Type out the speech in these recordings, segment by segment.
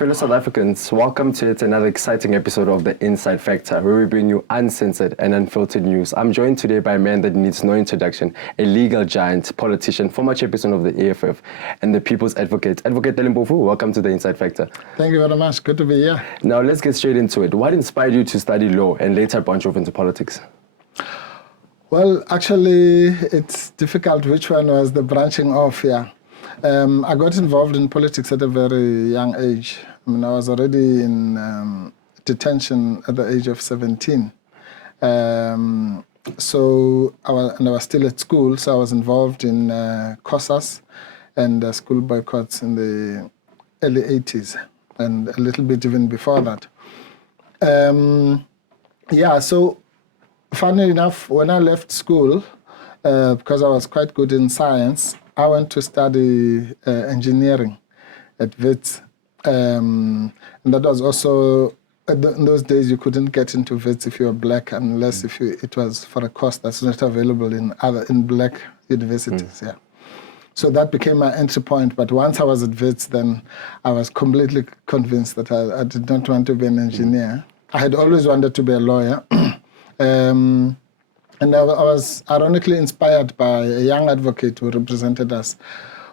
Fellow South Africans, welcome to yet another exciting episode of the Inside Factor, where we bring you uncensored and unfiltered news. I'm joined today by a man that needs no introduction, a legal giant, politician, former chairperson of the EFF, and the People's Advocate. Advocate Dali Mpofu, welcome to the Inside Factor. Thank you very much. Good to be here. Now, let's get straight into it. What inspired you to study law and later branch off into politics? Well, actually, it's difficult which one was the branching off here. I got involved in politics at a very young age. I mean, I was already in detention at the age of 17. I was still at school, so I was involved in COSAS and school boycotts in the early 80s, and a little bit even before that. So funny enough, when I left school, because I was quite good in science, I went to study engineering at WITS. And that was also, in those days, you couldn't get into WITS if you were black unless it was for a course that's not available in black universities. Yeah. So that became my entry point. But once I was at WITS, then I was completely convinced that I did not want to be an engineer. I had always wanted to be a lawyer. And I was ironically inspired by a young advocate who represented us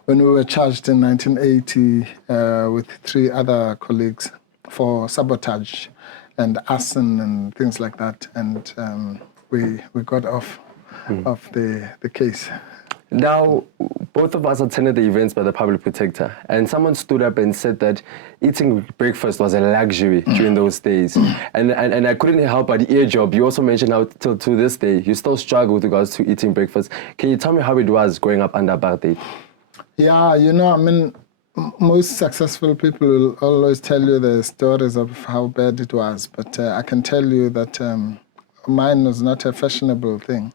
when we were charged in 1980 with 3 other colleagues for sabotage and arson and things like that. And we got off the case. Now, both of us attended the events by the public protector, and someone stood up and said that eating breakfast was a luxury during those days. And I couldn't help but ear job. You also mentioned how till to this day you still struggle with regards to eating breakfast. Can you tell me how it was growing up under Apartheid? Yeah, most successful people will always tell you the stories of how bad it was, but I can tell you that mine was not a fashionable thing.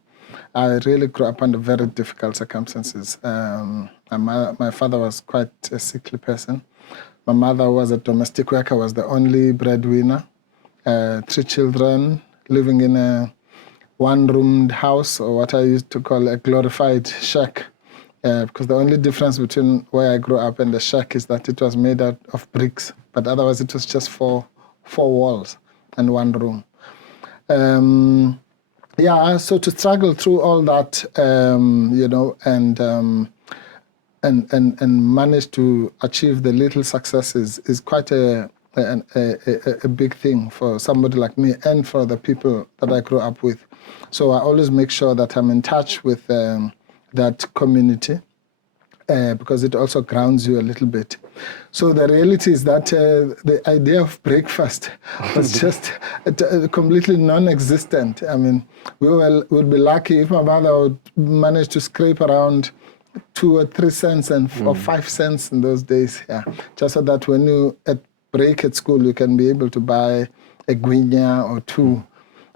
I really grew up under very difficult circumstances. My father was quite a sickly person. My mother was a domestic worker, was the only breadwinner. 3 children living in a one-roomed house, or what I used to call a glorified shack. Because the only difference between where I grew up and the shack is that it was made out of bricks, but otherwise it was just four walls and 1 room. So to struggle through all that, and manage to achieve the little successes is quite a big thing for somebody like me and for the people that I grew up with. So I always make sure that I'm in touch with that community because it also grounds you a little bit. So the reality is that the idea of breakfast was just completely non-existent. I mean, we would be lucky if my mother would manage to scrape around 2 or 3 cents or 5 cents in those days, just so that when you break at school, you can be able to buy a guinya or 2.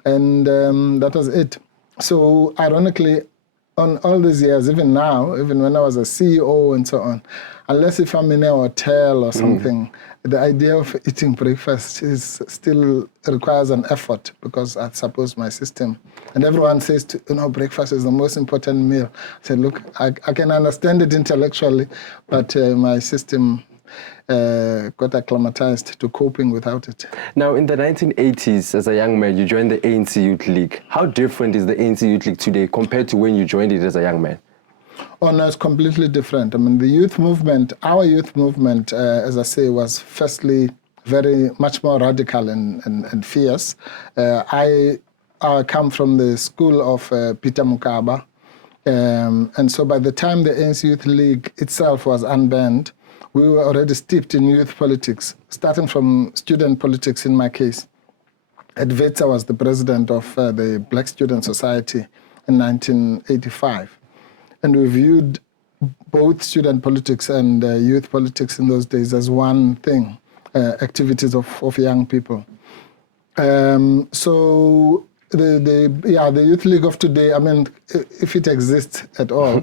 And that was it. So ironically, on all these years, even now, even when I was a CEO and so on, unless if I'm in a hotel or something, the idea of eating breakfast still requires an effort because I suppose my system, and everyone says, breakfast is the most important meal. I said, look, I can understand it intellectually, but my system got acclimatized to coping without it. Now, in the 1980s, as a young man, you joined the ANC Youth League. How different is the ANC Youth League today compared to when you joined it as a young man? Oh, no, it's completely different. I mean, the youth movement, our youth movement, as I say, was firstly very much more radical and fierce. I come from the school of Peter Mokaba. And so by the time the ANC Youth League itself was unbanned, we were already steeped in youth politics, starting from student politics in my case. At WITS, I was the president of the Black Student Society in 1985. And we viewed both student politics and youth politics in those days as one thing, activities of young people. So the Youth League of today, I mean, if it exists at all,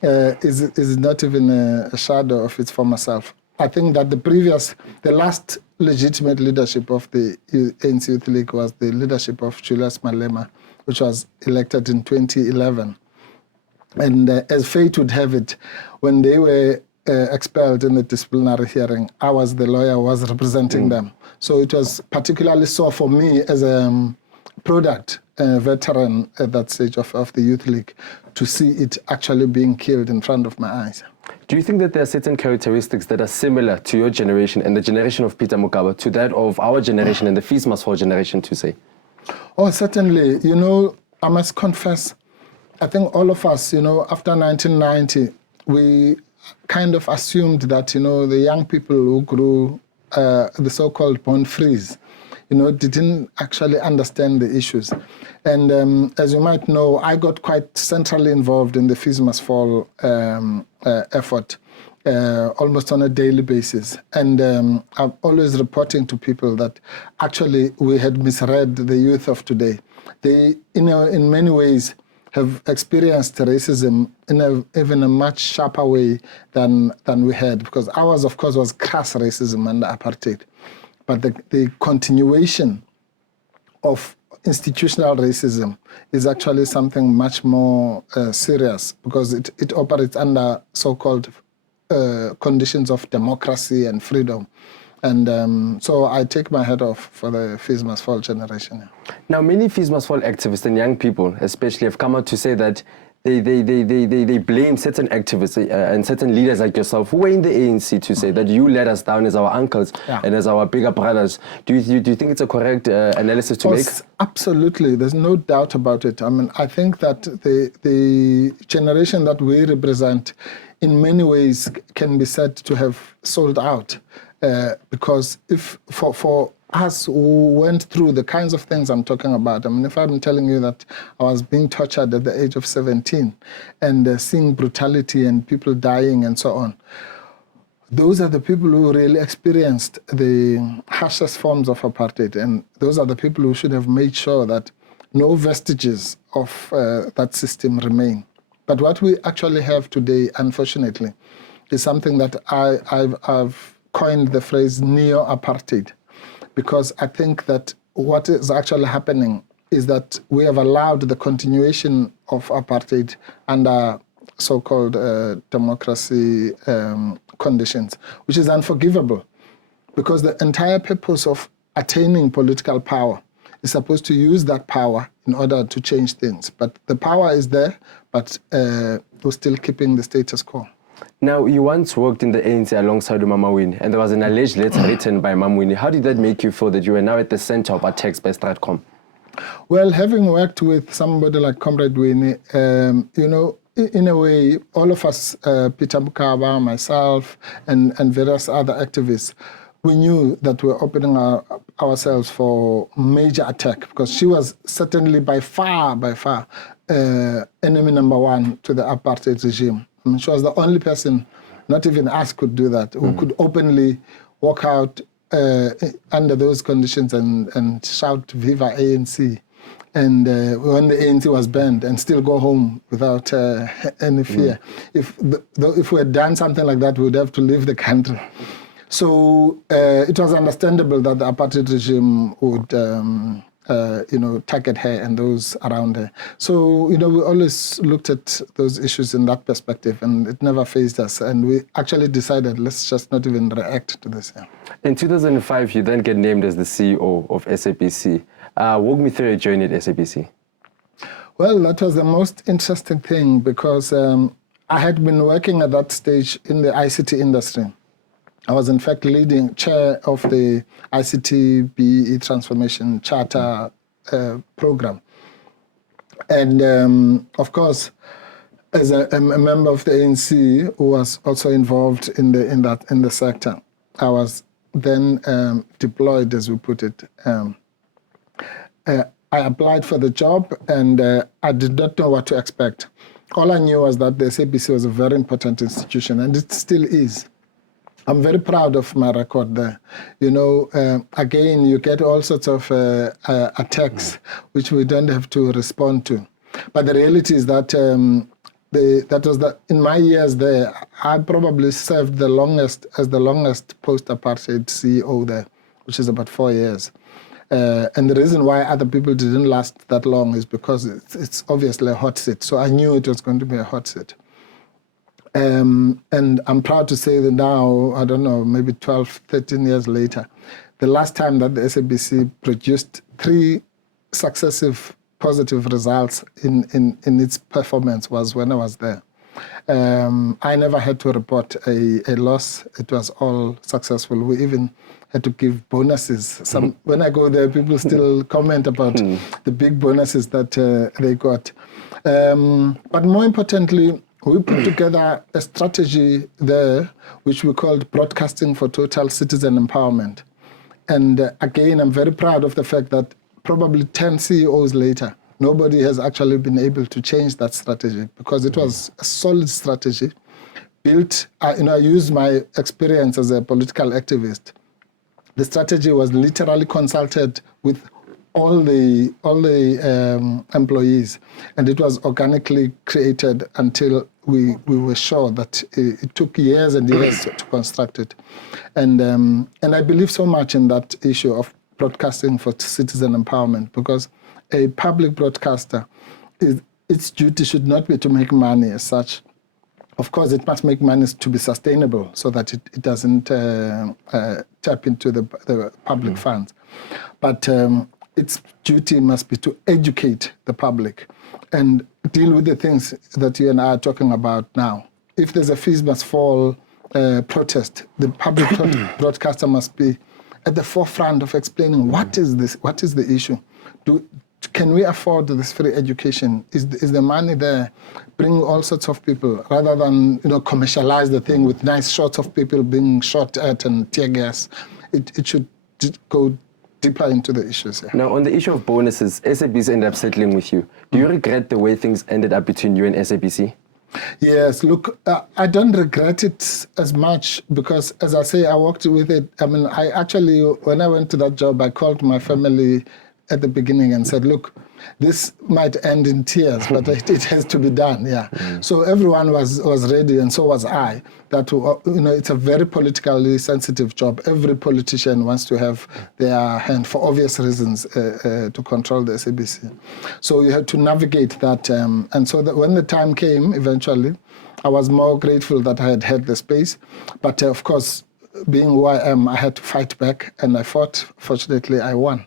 is not even a shadow of its former self. I think that the last legitimate leadership of the ANC Youth League was the leadership of Julius Malema, which was elected in 2011. And as fate would have it, when they were expelled in the disciplinary hearing, I was the lawyer who was representing them. So it was particularly so for me as a product veteran at that stage of the Youth League to see it actually being killed in front of my eyes. Do you think that there are certain characteristics that are similar to your generation and the generation of Peter Mokaba to that of our generation and the Fees Must Fall generation, to say? Oh, certainly. I must confess, I think all of us, after 1990, we kind of assumed that, the young people who grew the so-called born frees, didn't actually understand the issues. And as you might know, I got quite centrally involved in the Fees Must Fall effort almost on a daily basis. And I'm always reporting to people that actually we had misread the youth of today. They, in many ways, have experienced racism in even a much sharper way than we had, because ours, of course, was crass racism under apartheid. But the continuation of institutional racism is actually something much more serious, because it operates under so-called conditions of democracy and freedom. And so I take my hat off for the Fees Must Fall generation. Now, many Fees Must Fall activists and young people especially have come out to say that they blame certain activists and certain leaders like yourself who were in the ANC to say that you let us down as our uncles and as our bigger brothers. Do you think it's a correct analysis to make? Absolutely. There's no doubt about it. I mean, I think that the generation that we represent in many ways can be said to have sold out. Because if for us who went through the kinds of things I'm talking about, I mean, if I'm telling you that I was being tortured at the age of 17 and seeing brutality and people dying and so on, those are the people who really experienced the harshest forms of apartheid, and those are the people who should have made sure that no vestiges of that system remain. But what we actually have today, unfortunately, is something that I've coined the phrase neo-apartheid, because I think that what is actually happening is that we have allowed the continuation of apartheid under so-called democracy conditions, which is unforgivable, because the entire purpose of attaining political power is supposed to use that power in order to change things. But the power is there, but we're still keeping the status quo. Now, you once worked in the ANC alongside Mama Winnie, and there was an alleged letter written by Mama Winnie. How did that make you feel that you were now at the center of attacks by Stratcom? Well, having worked with somebody like Comrade Winnie, in a way, all of us, Peter Mokaba, myself, and various other activists, we knew that we were opening ourselves for major attack, because she was certainly by far, enemy number one to the apartheid regime. I mean, she was the only person, not even us could do that, who could openly walk out under those conditions and shout Viva ANC. And when the ANC was banned, and still go home without any fear. If we had done something like that, we would have to leave the country. So it was understandable that the apartheid regime would target her and those around her. So, we always looked at those issues in that perspective, and it never fazed us. And we actually decided, let's just not even react to this. Yeah. In 2005, you then get named as the CEO of SAPC. Walk me through your journey at SAPC. Well, that was the most interesting thing, because I had been working at that stage in the ICT industry. I was, in fact, leading chair of the ICT BEE Transformation Charter program. And, of course, as a member of the ANC who was also involved in the sector, I was then deployed, as we put it. I applied for the job, and I did not know what to expect. All I knew was that the SAPC was a very important institution, and it still is. I'm very proud of my record there. Again, you get all sorts of attacks which we don't have to respond to. But the reality is that in my years there, I probably served the longest post-apartheid CEO there, which is about 4 years. And the reason why other people didn't last that long is because it's obviously a hot seat. So I knew it was going to be a hot seat. And I'm proud to say that now, I don't know, maybe 12, 13 years later, the last time that the SABC produced 3 successive positive results in its performance was when I was there. I never had to report a loss. It was all successful. We even had to give bonuses. When I go there, people still comment about the big bonuses that they got. But more importantly, we put together a strategy there, which we called Broadcasting for Total Citizen Empowerment. And again, I'm very proud of the fact that probably 10 CEOs later, nobody has actually been able to change that strategy, because it was a solid strategy built. I used my experience as a political activist. The strategy was literally consulted with all the employees, and it was organically created until we were sure that it took years and years to construct it. And I believe so much in that issue of broadcasting for citizen empowerment, because a public broadcaster, its duty should not be to make money as such. Of course, it must make money to be sustainable so that it doesn't tap into the public funds. But its duty must be to educate the public and deal with the things that you and I are talking about now. If there's a fees must fall protest, the public broadcaster must be at the forefront of explaining what is this, what is the issue. Can we afford this free education? Is the money there? Bring all sorts of people, rather than commercialize the thing with nice shots of people being shot at and tear gas. It should go deeper into the issues. Yeah. Now, on the issue of bonuses, SABC ended up settling with you. Do you regret the way things ended up between you and SABC? Yes, look, I don't regret it as much because, as I say, I worked with it. I mean, I actually, when I went to that job, I called my family at the beginning and said, look, this might end in tears, but it has to be done. Yeah. So everyone was ready, and so was I. That it's a very politically sensitive job. Every politician wants to have their hand, for obvious reasons, to control the SABC. So you had to navigate that, and so that when the time came, eventually, I was more grateful that I had the space. But of course, being who I am, I had to fight back, and I fought. Fortunately, I won.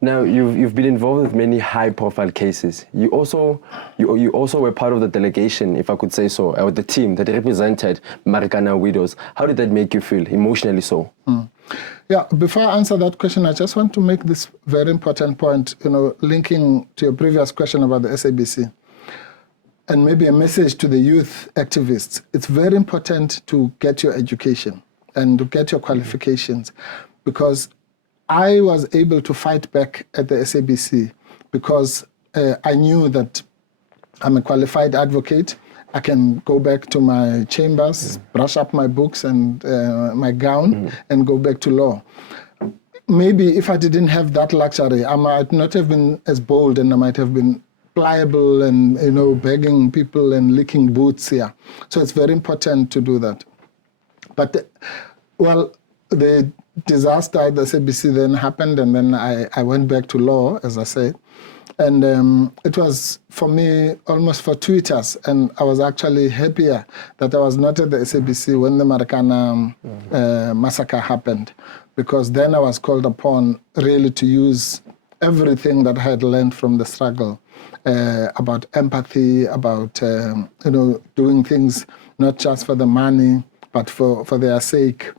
Now, you've been involved with many high-profile cases. You also were part of the delegation, if I could say so, or the team that represented Marikana widows. How did that make you feel, emotionally so? Yeah, before I answer that question, I just want to make this very important point, linking to your previous question about the SABC, and maybe a message to the youth activists. It's very important to get your education and to get your qualifications, because I was able to fight back at the SABC because I knew that I'm a qualified advocate. I can go back to my chambers, brush up my books and my gown, and go back to law. Maybe if I didn't have that luxury, I might not have been as bold, and I might have been pliable and begging people and licking boots here. So it's very important to do that. But the disaster at the SABC then happened, and then I went back to law, as I said. And it was, for me, almost fortuitous, and I was actually happier that I was not at the SABC when the Marikana massacre happened, because then I was called upon really to use everything that I had learned from the struggle about empathy, about doing things not just for the money, but for their sake.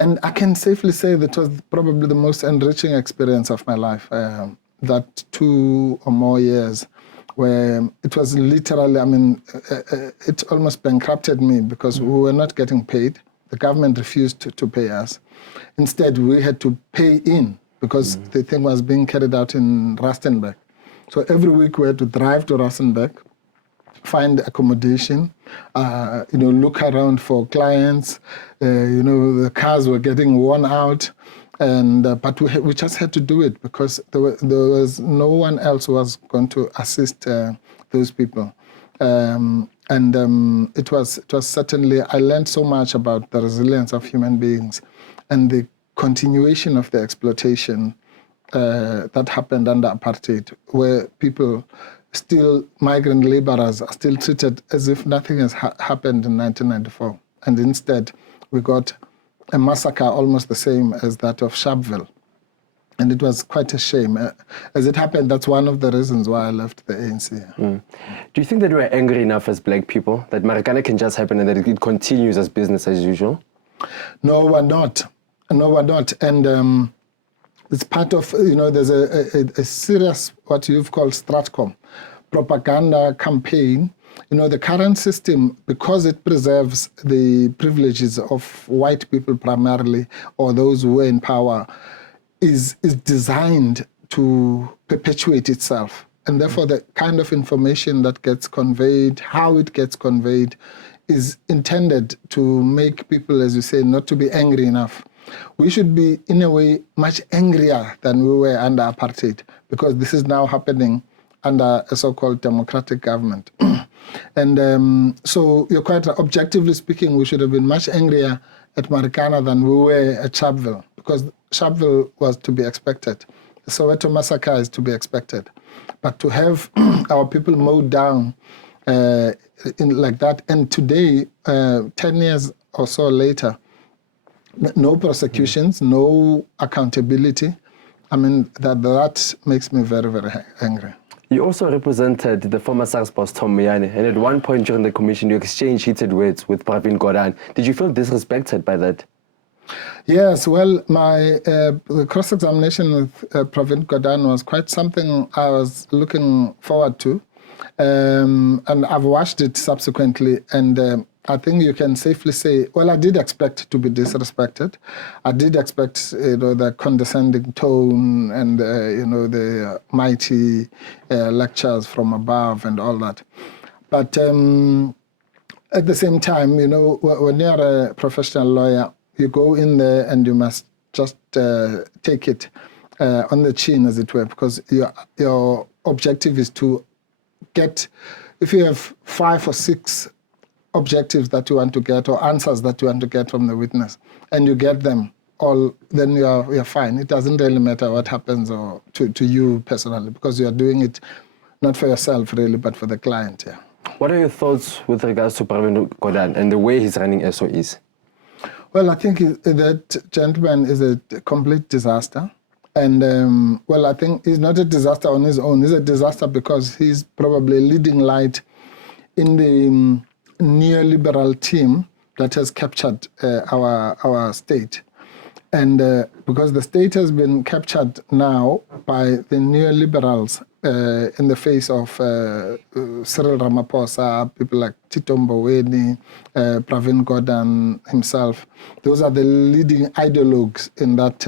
And I can safely say that it was probably the most enriching experience of my life, that 2 or more years, where it was literally, it almost bankrupted me because we were not getting paid. The government refused to pay us. Instead, we had to pay in because the thing was being carried out in Rustenburg. So every week we had to drive to Rustenburg, find accommodation, look around for clients. The cars were getting worn out, but we just had to do it because there was no one else who was going to assist those people. It was certainly, I learned so much about the resilience of human beings and the continuation of the exploitation that happened under apartheid, where people still migrant laborers are still treated as if nothing has happened in 1994. And instead, we got a massacre almost the same as that of Sharpeville. And it was quite a shame. As it happened, that's one of the reasons why I left the ANC. Do you think that we're angry enough as black people, that Marikana can just happen and that it continues as business as usual? No, we're not. No, we're not. And it's part of, there's a serious, what you've called Stratcom, propaganda campaign. The current system, because it preserves the privileges of white people primarily, or those who are in power, is designed to perpetuate itself. And therefore, the kind of information that gets conveyed, how it gets conveyed, is intended to make people, as you say, not to be angry enough. We should be, in a way, much angrier than we were under apartheid, because this is now happening under a so-called democratic government. And so you're quite right. Objectively speaking, we should have been much angrier at Marikana than we were at Sharpeville, because Sharpeville was to be expected. The Soweto massacre is to be expected. But to have our people mowed down like that, and today, 10 years or so later, no prosecutions, no accountability. I mean, that makes me very, very angry. You also represented the former SARS boss, Tom Moyane, and at one point during the commission, you exchanged heated words with Pravin Gordhan. Did you feel disrespected by that? Yes, well, my cross-examination with Pravin Gordhan was quite something I was looking forward to. And I've watched it subsequently, and I think you can safely say, well, I did expect to be disrespected. I did expect, the condescending tone and, the mighty lectures from above and all that. But at the same time, when you're a professional lawyer, you go in there and you must just take it on the chin, as it were, because your objective is to get, if you have 5 or 6 objectives that you want to get or answers that you want to get from the witness, and you get them all, then you're fine. It doesn't really matter what happens to you personally, because you're doing it not for yourself really, but for the client. Yeah. What are your thoughts with regards to Pravin Gordhan and the way he's running SOEs? Well, I think that gentleman is a complete disaster. And, well, I think he's not a disaster on his own. He's a disaster because he's probably a leading light in the neoliberal team that has captured our state. And because the state has been captured now by the neoliberals in the face of Cyril Ramaphosa, people like Tito Mboweni, Pravin Gordhan himself. Those are the leading ideologues in that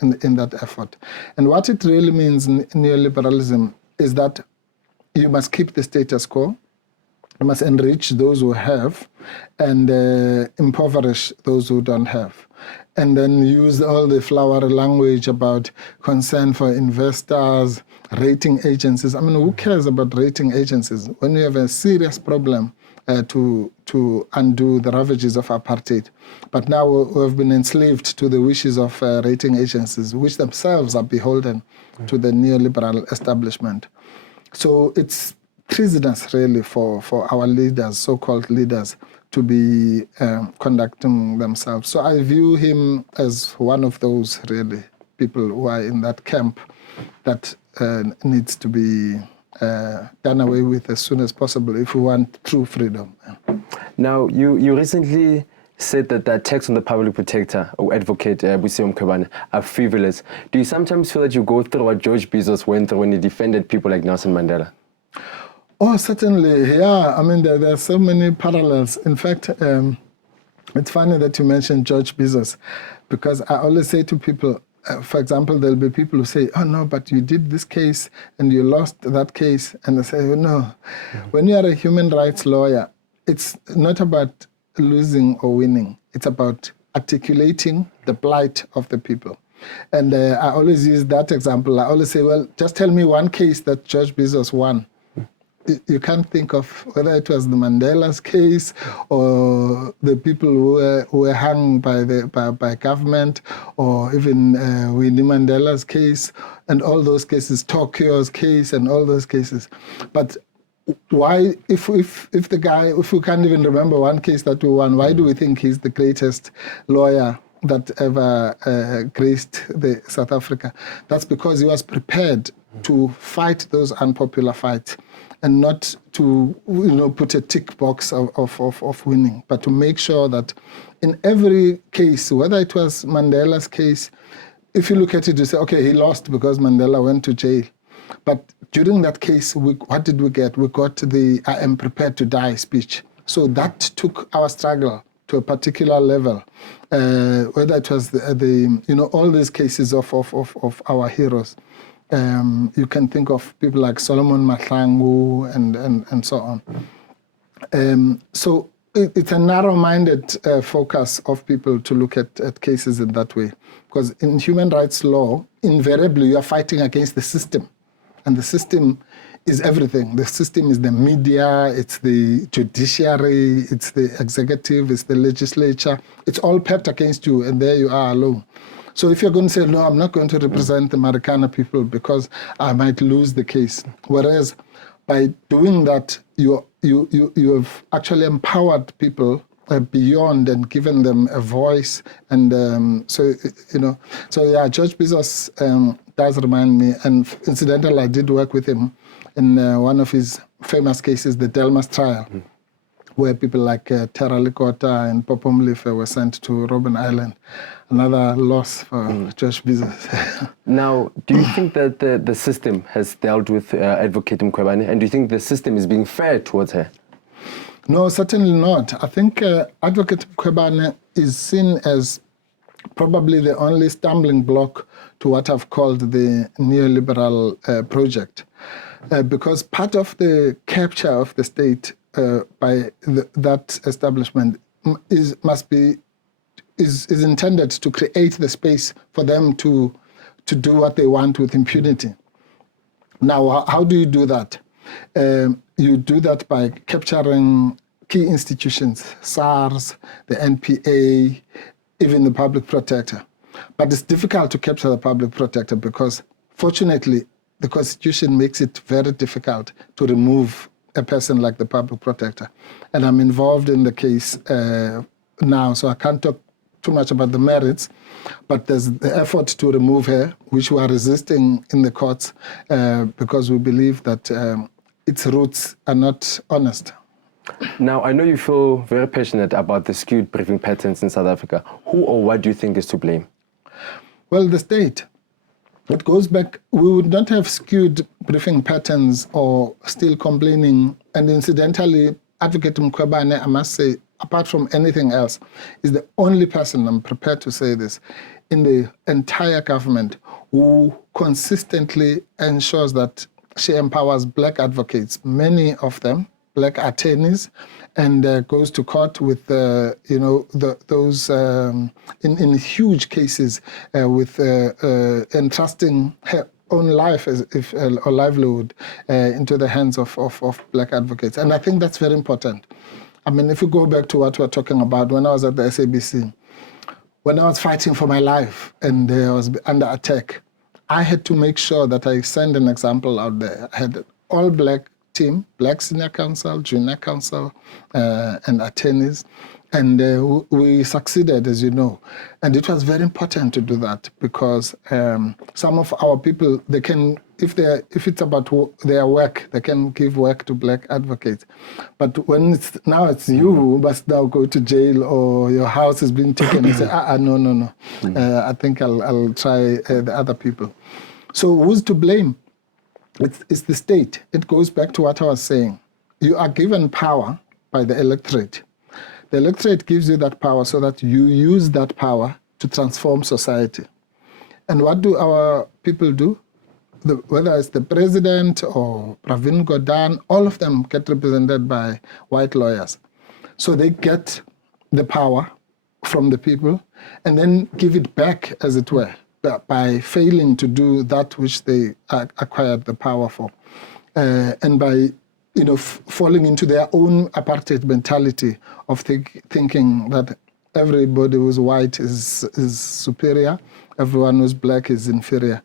in that effort. And what it really means in neoliberalism is that you must keep the status quo, you must enrich those who have, and impoverish those who don't have. And then use all the flowery language about concern for investors, rating agencies. I mean, who cares about rating agencies when you have a serious problem to undo the ravages of apartheid? But now we have been enslaved to the wishes of rating agencies, which themselves are beholden to the neoliberal establishment. So it's treasonous, really, for our leaders, so-called leaders, to be conducting themselves. So I view him as one of those, really, people who are in that camp that needs to be done away with as soon as possible if we want true freedom. Now, you recently said that the attacks on the public protector or advocate Busio Mkhwebane are frivolous. Do you sometimes feel that you go through what George Bezos went through when he defended people like Nelson Mandela? Oh, certainly, yeah. I mean, there are so many parallels. In fact, it's funny that you mentioned George Bezos, because I always say to people, for example, there'll be people who say, oh, no, but you did this case and you lost that case. And I say, oh, no. When you are a human rights lawyer, it's not about losing or winning. It's about articulating the plight of the people. And I always use that example. I always say, well, just tell me one case that George Bezos won. you can't think of whether it was the Mandela's case or the people who were hung by government, or even Winnie Mandela's case, and all those cases, Tokyo's case, and all those cases. But why, if we can't even remember one case that we won, why do we think he's the greatest lawyer that ever graced the South Africa? That's because he was prepared to fight those unpopular fights, and not to put a tick box of winning, but to make sure that in every case, whether it was Mandela's case, if you look at it, you say, okay, he lost because Mandela went to jail. But during that case, what did we get? We got the "I am prepared to die" speech. So that took our struggle to a particular level. Whether it was all these cases of our heroes. You can think of people like Solomon Mahlangu and so on. So it's a narrow-minded focus of people to look at cases in that way. Because in human rights law, invariably you are fighting against the system. And the system is everything. The system is the media, it's the judiciary, it's the executive, it's the legislature. It's all packed against you, and there you are alone. So if you're going to say, no, I'm not going to represent the Marikana people because I might lose the case. Whereas by doing that, you have actually empowered people beyond and given them a voice. And so yeah, George Bizos does remind me, and incidentally, I did work with him in one of his famous cases, the Delmas trial, where people like Tera Likota and Popo Mlife were sent to Robben Island. Another loss for George Bizos. Now, do you think that the system has dealt with Advocate Mkhwebane, and do you think the system is being fair towards her? No, certainly not. I think Advocate Mkhwebane is seen as probably the only stumbling block to what I've called the neoliberal project. Because part of the capture of the state by that establishment is intended to create the space for them to do what they want with impunity. Now, how do you do that? You do that by capturing key institutions, SARS, the NPA, even the public protector. But it's difficult to capture the public protector because, fortunately, the Constitution makes it very difficult to remove a person like the public protector. And I'm involved in the case now, so I can't talk too much about the merits, but there's the effort to remove her, which we are resisting in the courts because we believe that its roots are not honest. Now, I know you feel very passionate about the skewed briefing patterns in South Africa. Who or what do you think is to blame? Well, the state. It goes back, we would not have skewed briefing patterns or still complaining. And incidentally, Advocate Mkhwebane, I must say, apart from anything else, is the only person, I'm prepared to say this, in the entire government who consistently ensures that she empowers black advocates, many of them, black attorneys, and goes to court with those in huge cases with entrusting her own life or livelihood into the hands of black advocates. And I think that's very important. I mean, if you go back to what we're talking about, when I was at the SABC, when I was fighting for my life and I was under attack, I had to make sure that I send an example out there. I had an all-black team, black senior counsel, junior counsel, and attorneys. And we succeeded, as you know. And it was very important to do that because some of our people, they can, if it's about their work, they can give work to black advocates. But when it's you who must now go to jail or your house is being taken, you say, no. I think I'll try the other people. So who's to blame? It's the state. It goes back to what I was saying. You are given power by the electorate. The electorate gives you that power so that you use that power to transform society. And what do our people do? Whether it's the president or Pravin Gordhan, all of them get represented by white lawyers. So they get the power from the people and then give it back, as it were, by failing to do that which they acquired the power for. And by falling into their own apartheid mentality of thinking that everybody who's white is superior, everyone who's black is inferior.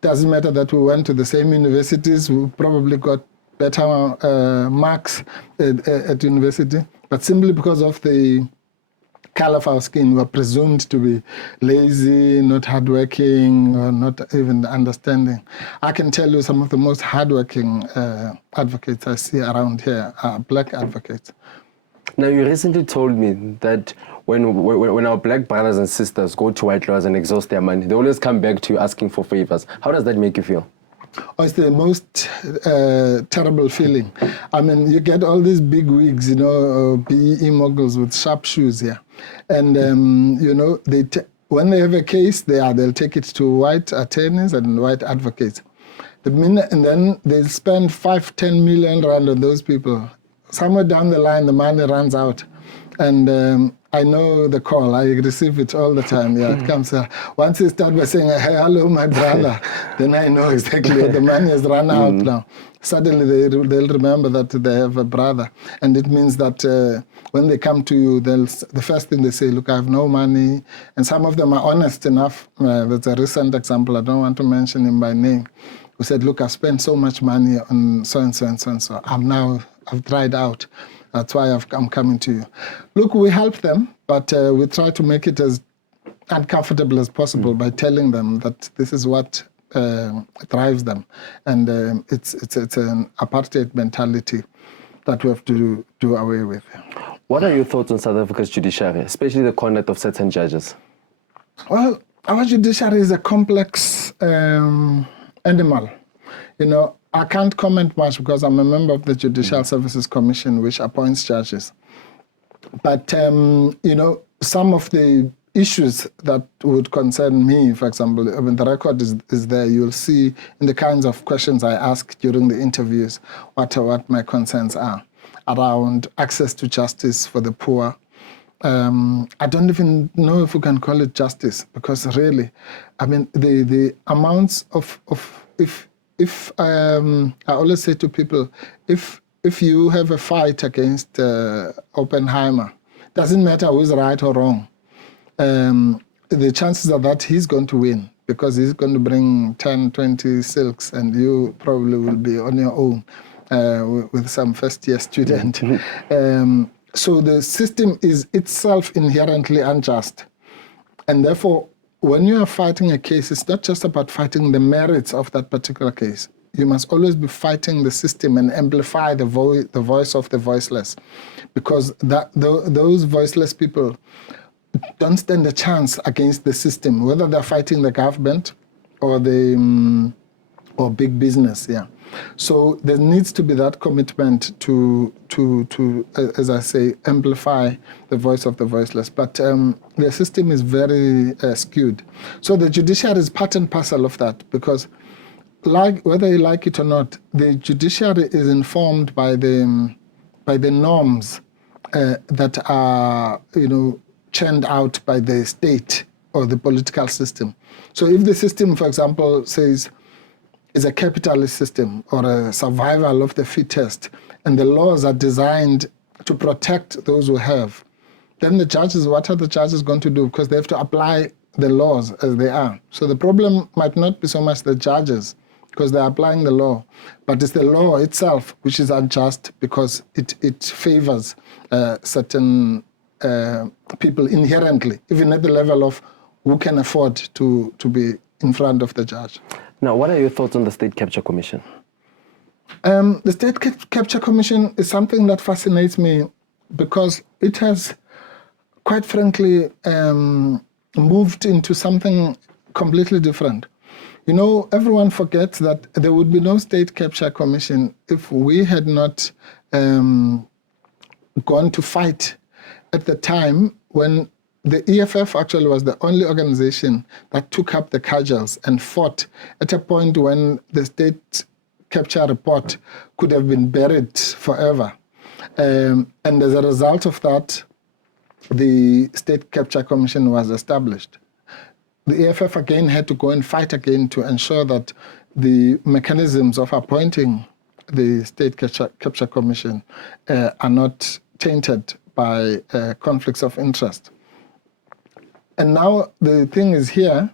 Doesn't matter that we went to the same universities, we probably got better marks at university, but simply because of the color of our skin, we're presumed to be lazy, not hardworking, or not even understanding. I can tell you some of the most hardworking advocates I see around here are black advocates. Now, you recently told me that when our black brothers and sisters go to white lawyers and exhaust their money, they always come back to you asking for favors. How does that make you feel? Oh, it's the most terrible feeling. I mean, you get all these big wigs, BE moguls with sharp shoes here. And, when they have a case, they'll take it to white attorneys and white advocates. And then they'll spend 5-10 million rand on those people. Somewhere down the line, the money runs out. And I know the call. I receive it all the time. Yeah, it comes. Once they start by saying, hey, hello, my brother, then I know exactly the money has run out now. Suddenly they'll remember that they have a brother. And it means that when they come to you, the first thing they say, look, I have no money. And some of them are honest enough. There's a recent example, I don't want to mention him by name, who said, look, I've spent so much money on so-and-so and so-and-so. I've dried out. That's why I'm coming to you. Look, we help them, but we try to make it as uncomfortable as possible by telling them that this is what drives them. And it's an apartheid mentality that we have to do away with. What are your thoughts on South Africa's judiciary, especially the conduct of certain judges? Well, our judiciary is a complex animal. I can't comment much because I'm a member of the Judicial Services Commission, which appoints judges. But, some of the issues that would concern me, for example, the record is there. You'll see in the kinds of questions I ask during the interviews what my concerns are around access to justice for the poor. I don't even know if we can call it justice because really, I mean, the amounts of I always say to people, if you have a fight against Oppenheimer, doesn't matter who's right or wrong, the chances are that he's going to win because he's going to bring 10, 20 silks and you probably will be on your own with some first-year student. So the system is itself inherently unjust. And therefore, when you are fighting a case, it's not just about fighting the merits of that particular case. You must always be fighting the system and amplify the voice of the voiceless. Because those voiceless people don't stand a chance against the system, whether they're fighting the government or big business. Yeah. So there needs to be that commitment to as I say, amplify the voice of the voiceless. But the system is very skewed. So the judiciary is part and parcel of that because, whether you like it or not, the judiciary is informed by the norms that are churned out by the state or the political system. So if the system, for example, says is a capitalist system or a survival of the fittest, and the laws are designed to protect those who have, then what are the judges going to do? Because they have to apply the laws as they are. So the problem might not be so much the judges, because they're applying the law, but it's the law itself which is unjust because it favors certain people inherently, even at the level of who can afford to be in front of the judge. Now, what are your thoughts on the State Capture Commission? The State Capture Commission is something that fascinates me because it has, quite frankly, moved into something completely different. Everyone forgets that there would be no State Capture Commission if we had not gone to fight at the time when the EFF actually was the only organization that took up the cudgels and fought at a point when the State Capture report could have been buried forever. And as a result of that, the State Capture Commission was established. The EFF again had to go and fight again to ensure that the mechanisms of appointing the State Capture Commission are not tainted by conflicts of interest. And now the thing is here,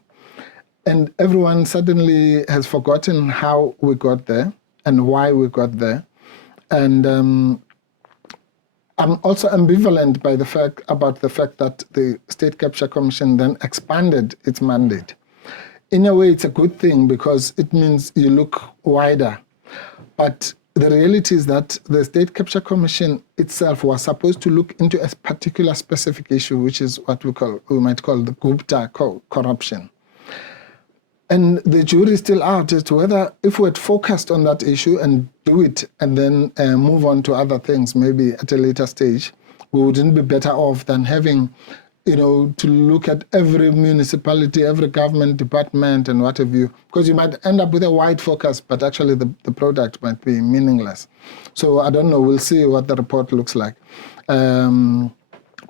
and everyone suddenly has forgotten how we got there and why we got there. And I'm also ambivalent about the fact that the State Capture Commission then expanded its mandate. In a way, it's a good thing because it means you look wider. But the reality is that the State Capture Commission itself was supposed to look into a particular specific issue, which is what we might call the Gupta corruption. And the jury is still out as to whether, if we had focused on that issue and do it and then move on to other things, maybe at a later stage, we wouldn't be better off than having, to look at every municipality, every government department and what have you, because you might end up with a wide focus, but actually the product might be meaningless. So I don't know, we'll see what the report looks like. But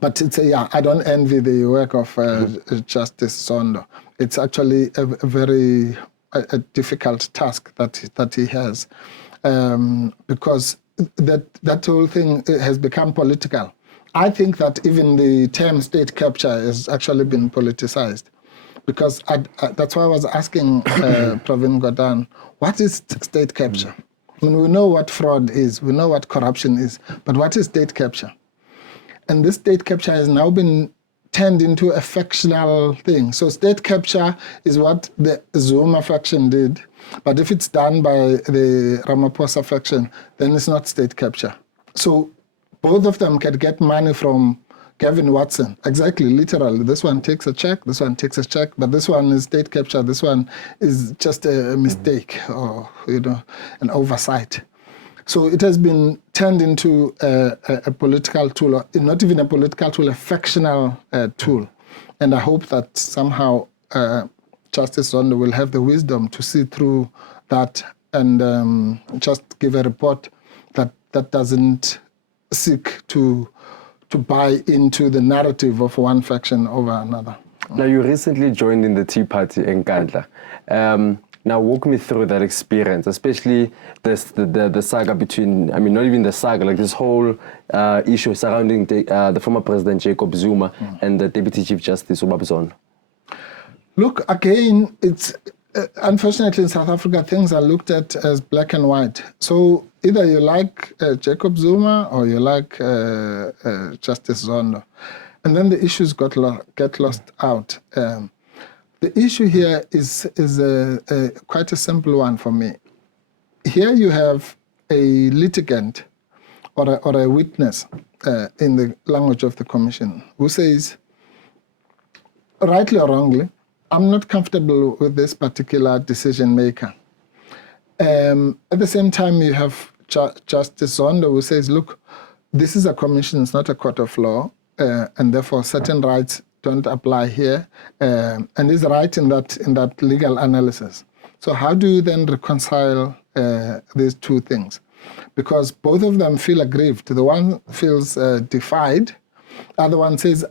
I don't envy the work of Justice Zondo. It's actually a very difficult task that he has, because that whole thing has become political. I think that even the term state capture has actually been politicized, because that's why I was asking Pravin Gordhan, what is state capture? I mean, we know what fraud is, we know what corruption is, but what is state capture? And this state capture has now been turned into a factional thing. So state capture is what the Zuma faction did, but if it's done by the Ramaphosa faction, then it's not state capture. So both of them can get money from Gavin Watson. Exactly, literally. This one takes a check, this one takes a check, but this one is state capture, this one is just a mistake or, an oversight. So it has been turned into a political tool, or not even a political tool, a factional tool. And I hope that somehow Justice Zondo will have the wisdom to see through that and just give a report that doesn't seek to buy into the narrative of one faction over another. Now, you recently joined in the Tea Party in Nkandla. Now, walk me through that experience, especially the saga between, not even the saga, like this whole issue surrounding the former President Jacob Zuma and the Deputy Chief Justice Ubaba Zondo. Look, again, it's unfortunately in South Africa, things are looked at as black and white. So either you like Jacob Zuma or you like Justice Zondo. And then the issues get lost out. The issue here is quite a simple one for me. Here you have a litigant or a witness in the language of the commission who says, rightly or wrongly, I'm not comfortable with this particular decision maker. At the same time, you have Justice Zondo who says, look, this is a commission, it's not a court of law, and therefore certain rights don't apply here, and is right in that legal analysis. So how do you then reconcile these two things? Because both of them feel aggrieved. The one feels defied. The other one says,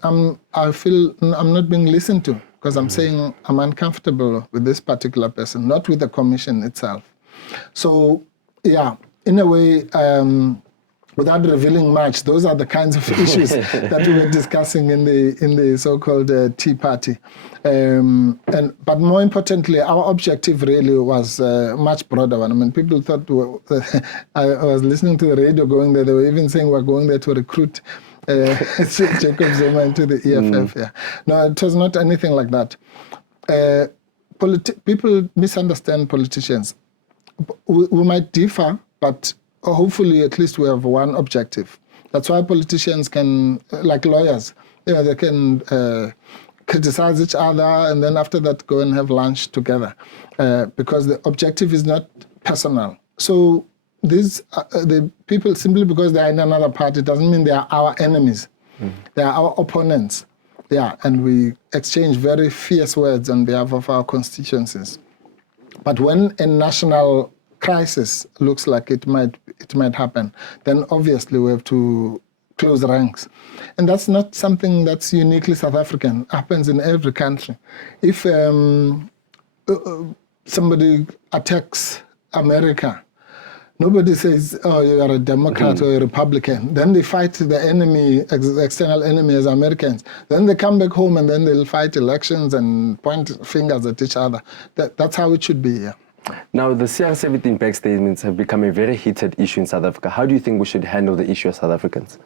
I feel I'm not being listened to because I'm saying I'm uncomfortable with this particular person, not with the commission itself. So yeah, in a way, without revealing much, those are the kinds of issues that we were discussing in the so-called Tea Party. But more importantly, our objective really was much broader one. I mean, people thought, I was listening to the radio going there, they were even saying we're going there to recruit Jacob Zuma into the EFF. Yeah. No, it was not anything like that. People misunderstand politicians. We might differ, but hopefully at least we have one objective. That's why politicians can, like lawyers, they can criticize each other and then after that go and have lunch together because the objective is not personal. So the people, simply because they are in another party doesn't mean they are our enemies. They are our opponents. Yeah, and we exchange very fierce words on behalf of our constituencies. But when a national crisis looks like it might happen, then obviously we have to close ranks. And that's not something that's uniquely South African. It happens in every country. If somebody attacks America, Nobody says, oh, you are a Democrat or a Republican. Then they fight the enemy, external enemy as Americans. Then they come back home and then they'll fight elections and point fingers at each other. That's how it should be, yeah. Now, the CR17 bank statements have become a very heated issue in South Africa. How do you think we should handle the issue as South Africans?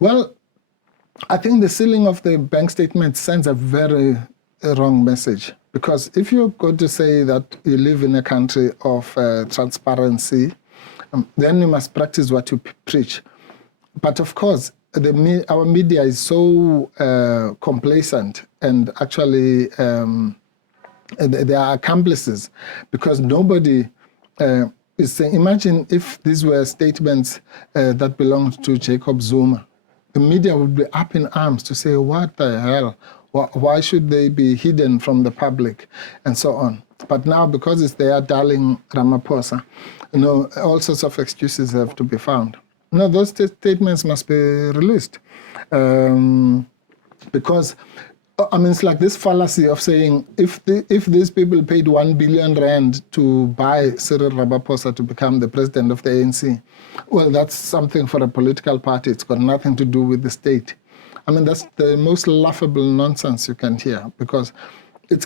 Well, I think the sealing of the bank statement sends a very wrong message. Because if you're going to say that you live in a country of transparency, then you must practice what you preach. But of course, our media is so complacent, and actually they are accomplices, because nobody is saying, imagine if these were statements that belonged to Jacob Zuma. The media would be up in arms to say, what the hell? Why should they be hidden from the public, and so on? But now, because it's their darling Ramaphosa, all sorts of excuses have to be found. No, those statements must be released. Because, I mean, it's like this fallacy of saying, if these people paid 1 billion rand to buy Cyril Ramaphosa to become the president of the ANC, well, that's something for a political party. It's got nothing to do with the state. I mean, that's the most laughable nonsense you can hear, because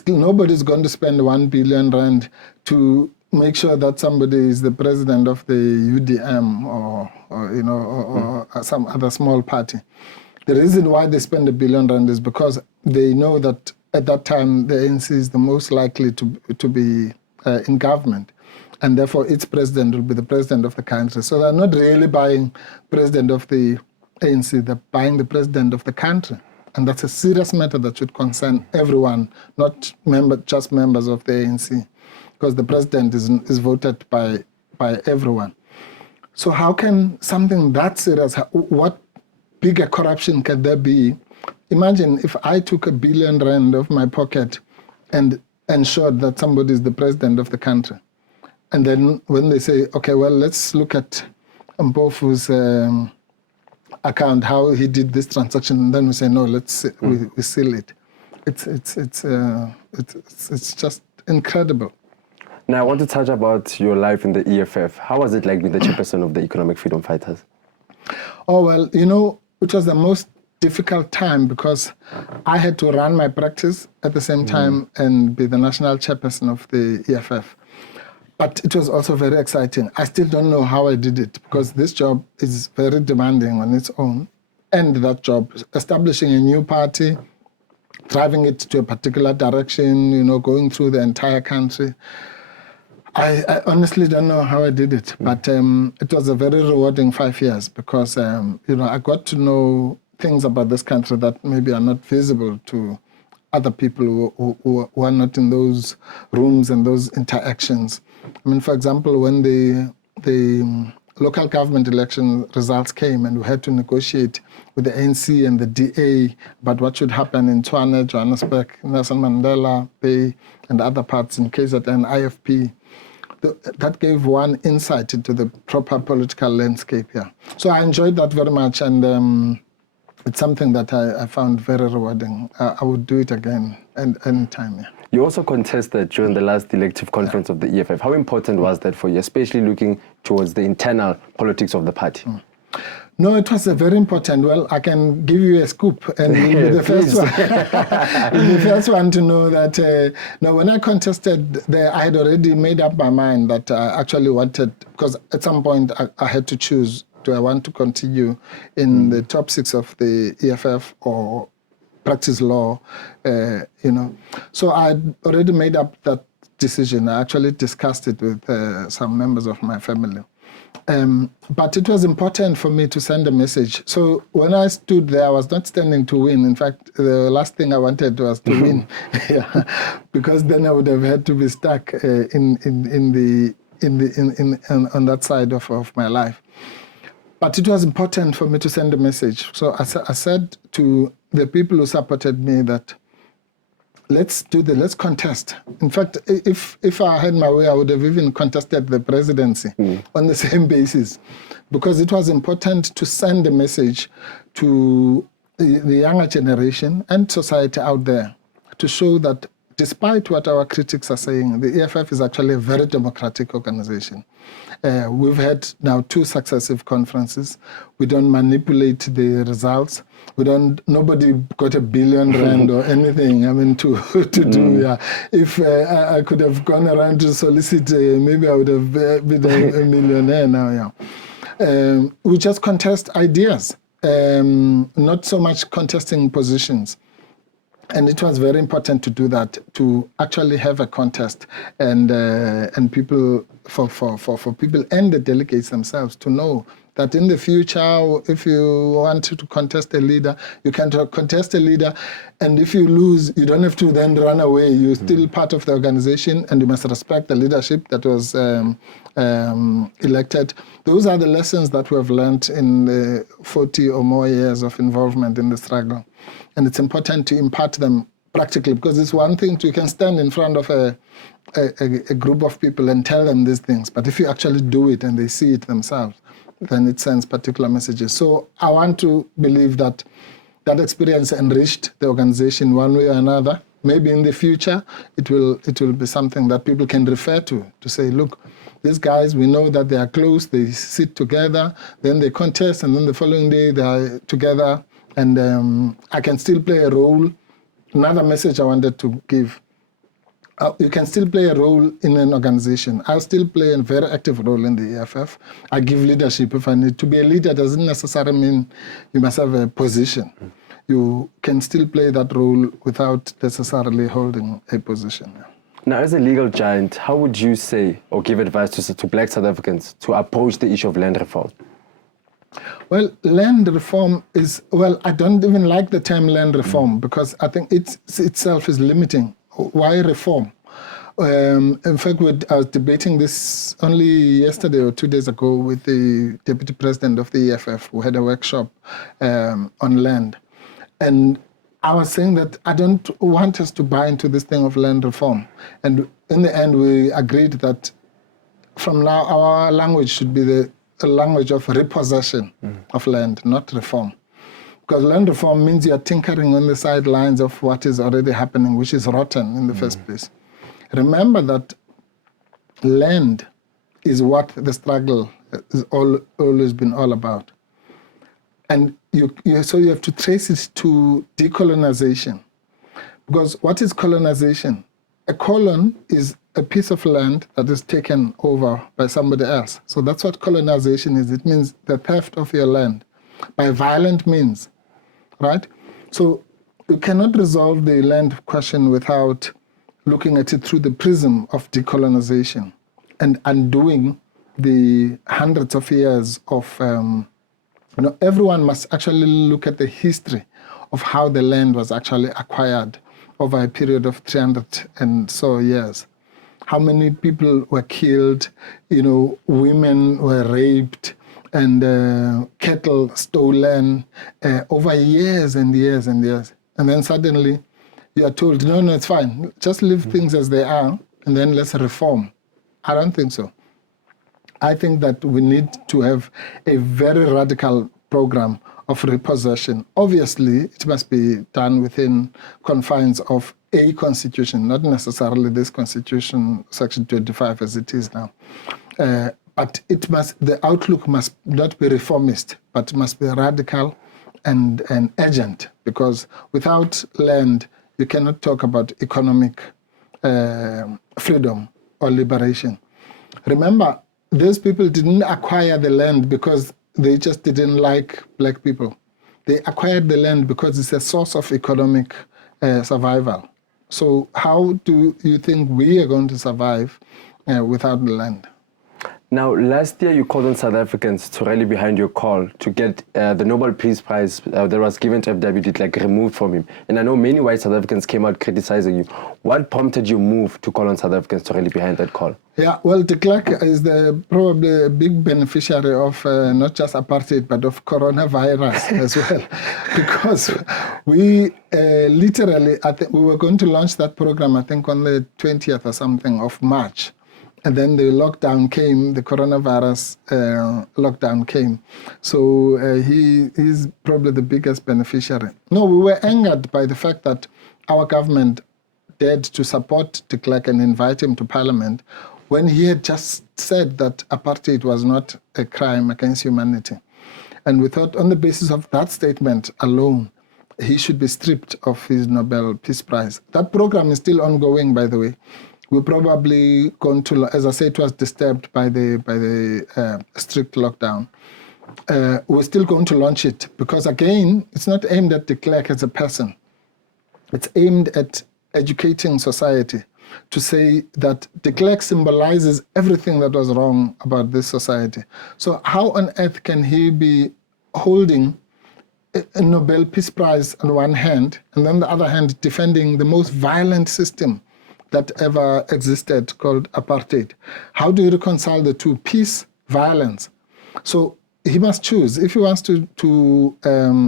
nobody's going to spend 1 billion rand to make sure that somebody is the president of the UDM or some other small party. The reason why they spend 1 billion rand is because they know that at that time the ANC is the most likely to be in government, and therefore its president will be the president of the country. So they're not really buying president of the ANC, they're buying the president of the country. And that's a serious matter that should concern everyone, not just members of the ANC, because the president is voted by everyone. So how can something that serious, what bigger corruption can there be? Imagine if I took 1 billion rand of my pocket and ensured that somebody is the president of the country. And then when they say, okay, well, let's look at Mpofu's account, how he did this transaction, and then we say no, we seal it. It's just incredible. Now I want to touch about your life in the EFF. How was it like being the chairperson of the Economic Freedom Fighters? Oh well, it was the most difficult time, because I had to run my practice at the same time and be the national chairperson of the EFF. But it was also very exciting. I still don't know how I did it, because this job is very demanding on its own. And that job, establishing a new party, driving it to a particular direction, going through the entire country. I honestly don't know how I did it, but it was a very rewarding 5 years, because I got to know things about this country that maybe are not visible to other people who are not in those rooms and those interactions. I mean, for example, when the local government election results came and we had to negotiate with the ANC and the DA about what should happen in Tshwane, Johannesburg, Nelson Mandela Bay, and other parts in KZN, IFP, that gave one insight into the proper political landscape here. So I enjoyed that very much, and it's something that I found very rewarding. I would do it again anytime. Yeah. You also contested during the last elective conference of the EFF. How important was that for you, especially looking towards the internal politics of the party? No, it was very important. Well, I can give you a scoop, and you'll be the first one. You'll be the first one to know that. When I contested, I had already made up my mind that I actually wanted, because at some point I had to choose: do I want to continue in the top 6 of the EFF or practice law? So I had already made up that decision. I actually discussed it with some members of my family. But it was important for me to send a message. So when I stood there, I was not standing to win. In fact, the last thing I wanted was to win, because then I would have had to be stuck on that side of my life. But it was important for me to send a message. So I said to the people who supported me that let's contest. In fact, if I had my way, I would have even contested the presidency on the same basis, because it was important to send a message to the younger generation and society out there to show that despite what our critics are saying, the EFF is actually a very democratic organization. We've had now 2 successive conferences. We don't manipulate the results. Nobody got £1 billion or anything, to do, yeah. If I could have gone around to solicit, maybe I would have been a millionaire now, yeah. We just contest ideas, not so much contesting positions. And it was very important to do that, to actually have a contest and people, for people and the delegates themselves to know that in the future, if you want to contest a leader, you can contest a leader, and if you lose, you don't have to then run away. You're still part of the organization, and you must respect the leadership that was elected. Those are the lessons that we have learned in 40 or more years of involvement in the struggle. And it's important to impart them practically, because it's one thing you can stand in front of a group of people and tell them these things, but if you actually do it and they see it themselves, then it sends particular messages. So I want to believe that that experience enriched the organization one way or another. Maybe in the future, it will be something that people can refer to say, look, these guys, we know that they are close, they sit together, then they contest, and then the following day they are together, and I can still play a role. Another message I wanted to give. You can still play a role in an organization. I'll still play a very active role in the EFF. I give leadership if I need. To be a leader doesn't necessarily mean you must have a position. You can still play that role without necessarily holding a position. Now, as a legal giant, how would you say or give advice to Black South Africans to approach the issue of land reform? Well, land reform is, I don't even like the term land reform because I think it itself is limiting. Why reform? In fact, I was debating this only yesterday or 2 days ago with the deputy president of the EFF. We had a workshop on land. And I was saying that I don't want us to buy into this thing of land reform. And in the end, we agreed that from now, our language should be the language of repossession of land, not reform. Because land reform means you're tinkering on the sidelines of what is already happening, which is rotten in the first place. Remember that land is what the struggle has always been all about. And so you have to trace it to decolonization. Because what is colonization? A colon is a piece of land that is taken over by somebody else. So that's what colonization is. It means the theft of your land by violent means. Right? So you cannot resolve the land question without looking at it through the prism of decolonization and undoing the hundreds of years of, everyone must actually look at the history of how the land was actually acquired over a period of 300 and so years. How many people were killed, women were raped, and cattle stolen over years and years and years. And then suddenly you are told, no, it's fine. Just leave things as they are, and then let's reform. I don't think so. I think that we need to have a very radical program of repossession. Obviously, it must be done within confines of a constitution, not necessarily this constitution, Section 25 as it is now. But the outlook must not be reformist, but must be radical and urgent, because without land, you cannot talk about economic freedom or liberation. Remember, those people didn't acquire the land because they just didn't like black people. They acquired the land because it's a source of economic survival. So how do you think we are going to survive without the land? Now, last year you called on South Africans to rally behind your call to get the Nobel Peace Prize that was given to FWD removed from him. And I know many white South Africans came out criticizing you. What prompted your move to call on South Africans to rally behind that call? Yeah, well, de Klerk is probably a big beneficiary of not just apartheid, but of coronavirus as well. Because we literally, we were going to launch that program, I think, on the 20th or something of March. And then the lockdown came, the coronavirus lockdown came. So he's probably the biggest beneficiary. No, we were angered by the fact that our government dared to support de Klerk and invite him to Parliament when he had just said that apartheid was not a crime against humanity. And we thought on the basis of that statement alone, he should be stripped of his Nobel Peace Prize. That program is still ongoing, by the way. We're probably going to, as I say, it was disturbed by the strict lockdown. We're still going to launch it because, again, it's not aimed at de Klerk as a person. It's aimed at educating society to say that de Klerk symbolizes everything that was wrong about this society. So how on earth can he be holding a Nobel Peace Prize on one hand, and then the other hand defending the most violent system that ever existed called apartheid? How do you reconcile the two? Peace, violence. So he must choose. If he wants to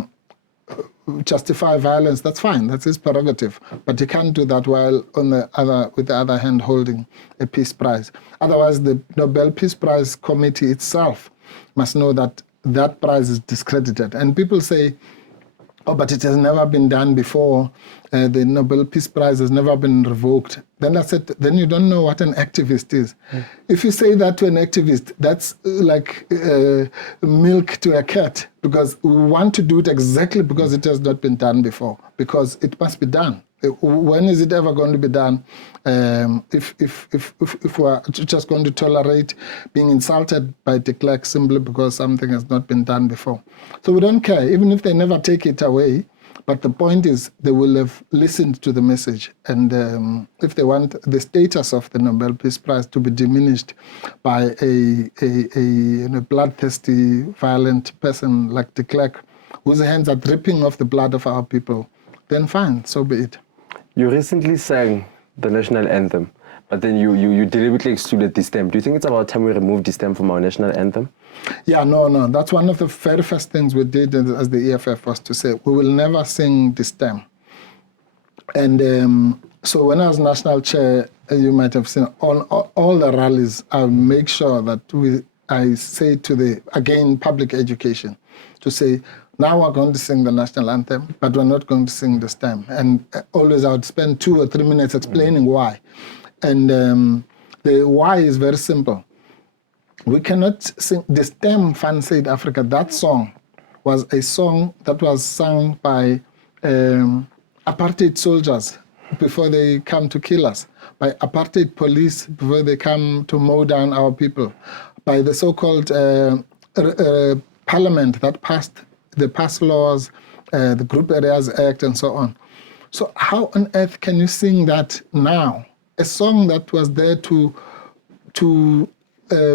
justify violence, that's fine. That's his prerogative. But he can't do that while with the other hand holding a peace prize. Otherwise, the Nobel Peace Prize Committee itself must know that that prize is discredited. And people say, oh, but it has never been done before. The Nobel Peace Prize has never been revoked. Then I said, then you don't know what an activist is. If you say that to an activist, that's like milk to a cat, because we want to do it exactly because it has not been done before, because it must be done. When is it ever going to be done? If we're just going to tolerate being insulted by de Klerk simply because something has not been done before. So we don't care, even if they never take it away. But the point is, they will have listened to the message. And if they want the status of the Nobel Peace Prize to be diminished by a bloodthirsty, violent person like de Klerk, whose hands are dripping of the blood of our people, then fine, so be it. You recently sang the national anthem, but then you deliberately excluded the stem. Do you think it's about time we remove the stem from our national anthem? Yeah, no. That's one of the very first things we did as the EFF was to say, we will never sing the stem. And so when I was national chair, you might have seen on all the rallies, I make sure that I say to the, again, public education, to say, now we're going to sing the national anthem, but we're not going to sing the stem. And always I would spend 2 or 3 minutes explaining why. And the why is very simple. We cannot sing the stem, Fan Said Africa. That song was a song that was sung by apartheid soldiers before they come to kill us, by apartheid police before they come to mow down our people, by the so-called parliament that passed laws, the Group Areas Act, and so on. So how on earth can you sing that now? A song that was there to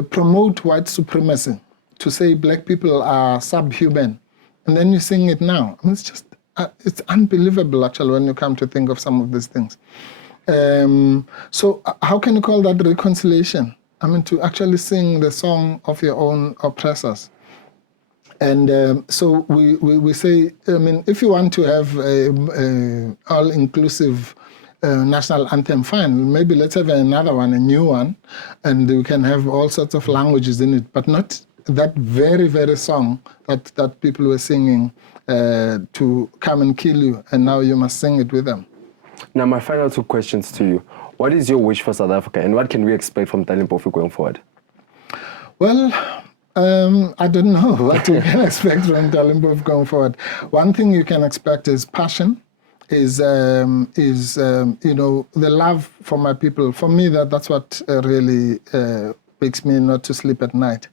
promote white supremacy, to say black people are subhuman, and then you sing it now. I mean, it's just, it's unbelievable, actually, when you come to think of some of these things. So how can you call that reconciliation? I mean, to actually sing the song of your own oppressors. And so we say, I mean, if you want to have an all-inclusive national anthem, fine, maybe let's have another one, a new one, and we can have all sorts of languages in it, but not that very, very song that people were singing to come and kill you, and now you must sing it with them. Now, my final 2 questions to you. What is your wish for South Africa, and what can we expect from Dali Mpofu going forward? Well, I don't know what you can expect from Dali Mpofu going forward. One thing you can expect is passion, is you know, the love for my people. For me, that's what really makes me not to sleep at night,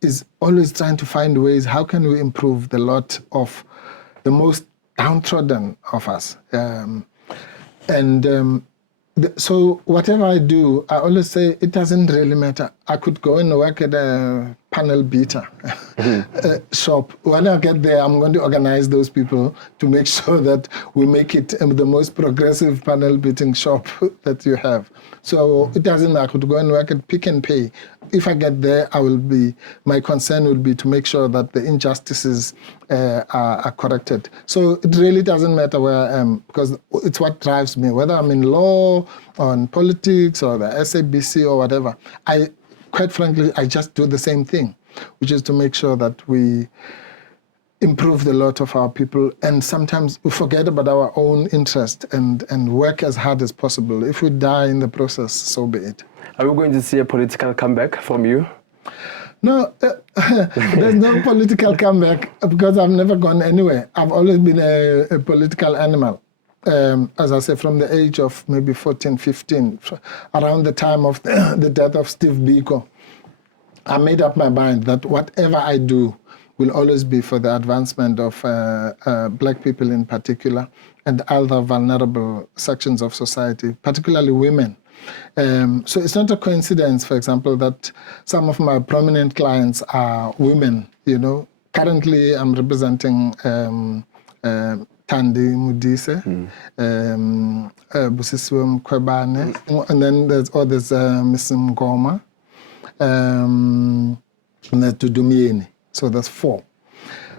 is always trying to find ways, how can we improve the lot of the most downtrodden of us? So whatever I do, I always say it doesn't really matter. I could go and work at a panel beater shop. When I get there, I'm going to organize those people to make sure that we make it the most progressive panel beating shop that you have. So it doesn't matter. I could go and work at Pick and Pay. If I get there, my concern will be to make sure that the injustices are corrected. So it really doesn't matter where I am, because it's what drives me, whether I'm in law, or in politics, or the SABC, or whatever. Quite frankly, I just do the same thing, which is to make sure that we improve the lot of our people, and sometimes we forget about our own interest and work as hard as possible. If we die in the process, so be it. Are we going to see a political comeback from you? No, there's no political comeback because I've never gone anywhere. I've always been a political animal. As I say, from the age of maybe 14, 15, around the time of the death of Steve Biko, I made up my mind that whatever I do will always be for the advancement of black people in particular and other vulnerable sections of society, particularly women. So it's not a coincidence, for example, that some of my prominent clients are women. Currently I'm representing Thandi Modise, Busisiwe Mkhwebane, and then there's others, Ms. Ngoma, and Tudumieni. So that's 4.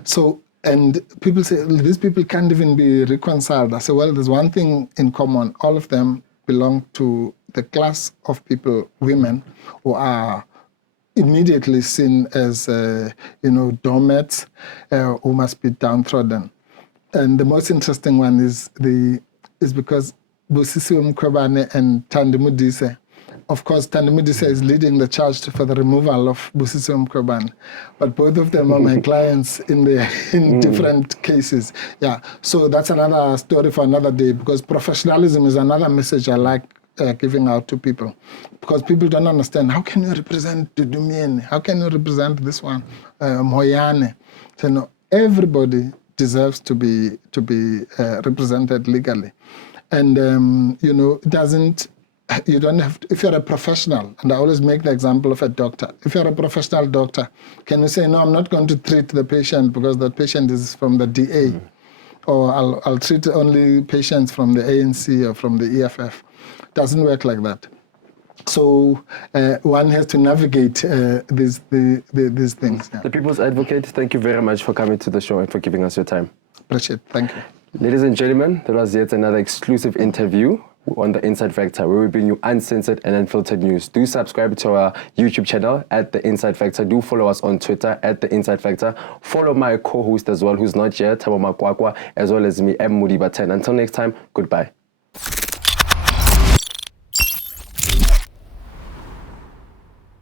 So, and people say, these people can't even be reconciled. I say, well, there's one thing in common. All of them belong to the class of people, women, who are immediately seen as, doormats who must be downtrodden. And the most interesting one is because Busisiwe Mkhwebane and Thandi Modise, of course, Thandi Modise is leading the charge for the removal of Busisiwe Mkhwebane, but both of them are my clients in different cases. Yeah, so that's another story for another day, because professionalism is another message I like giving out to people, because people don't understand, how can you represent Dudumieni? How can you represent this one, Moyane? So, no, everybody deserves to be represented legally, and it doesn't. You don't have to, if you're a professional, and I always make the example of a doctor. If you're a professional doctor, can you say, no, I'm not going to treat the patient because that patient is from the DA, or I'll treat only patients from the ANC or from the EFF? It doesn't work like that. So one has to navigate these things. Yeah. The People's Advocate, thank you very much for coming to the show and for giving us your time. Appreciate it. Thank you. Ladies and gentlemen, that was yet another exclusive interview on the Inside Factor, where we bring you uncensored and unfiltered news. Do subscribe to our YouTube channel at The Inside Factor. Do follow us on Twitter at The Inside Factor. Follow my co-host as well, who's not here, Thabo Makwakwa, as well as me, M. Mudiba 10. Until next time, goodbye.